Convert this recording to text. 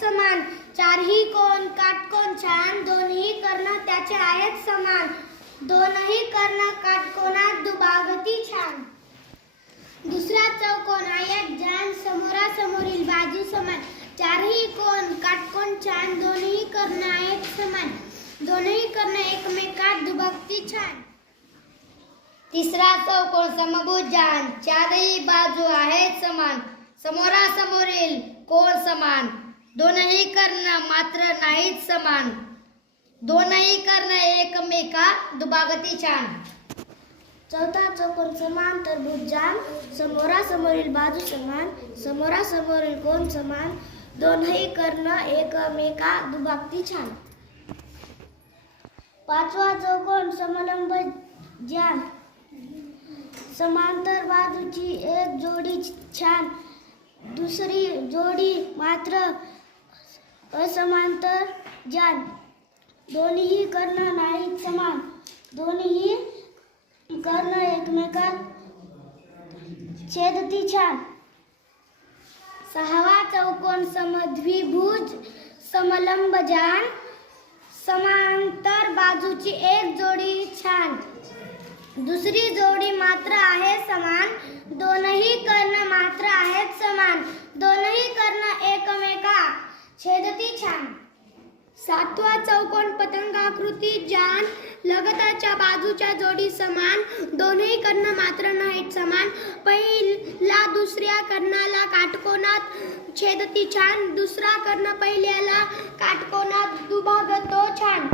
समान. चारही कोण काटकोण छान. दोनही कर्ण त्याचे आहेत समान. दोनही कर्ण काटकोणात दुभागती छान. दुसरा चौकोन आयत जान समोरासमोरील बाजू समान. चारही कोण काटकोण छान. दोन्ही कर्ण आहेत समान. दोन्ही कर्ण एकमेकात दुभक्ती छान. तिसरा चौकोन समभुज जान. चारही बाजू आहेत समान. समोरासमोरील कोण समान? दोनही कर्ण मात्र नाहीच समान. दोनही कर्ण एकमेका दुबागती छान. चौथा चौकोन समान तर भुजान समोरासमोरील बाजू समान. समोरासमोरील कोण समान. दोनही कर्ण एकमेका दुबागती छान. पाचवा चौकोन समलंब ज्ञान समांतर बाजूची एक जोडी छान. दुसरी जोडी मात्र असमांतर ज्यान दोन्ही कर्ण नाहीत समान. दोन्ही कर्ण एकमेकात छेदती छान. सहावा चौकोन समद्विभुज समलंब जान. समांतर बाजूची एक जोडी छान. दुसरी जोडी मात्र आहे समान. दोनही कर्ण मात्र आहेत समान. दोनही कर्ण एकमेका. छेद सातवा चौकोन पतंगाकृती जान लगताच्या बाजूच्या जोडी समान दोन्ही कर्ण मात्र नाहीत समान. पहिला दुसऱ्या कर्णाला काटकोनात छेदती छान दुसरा कर्ण पहिल्याला काटकोनात दुभागतो छान.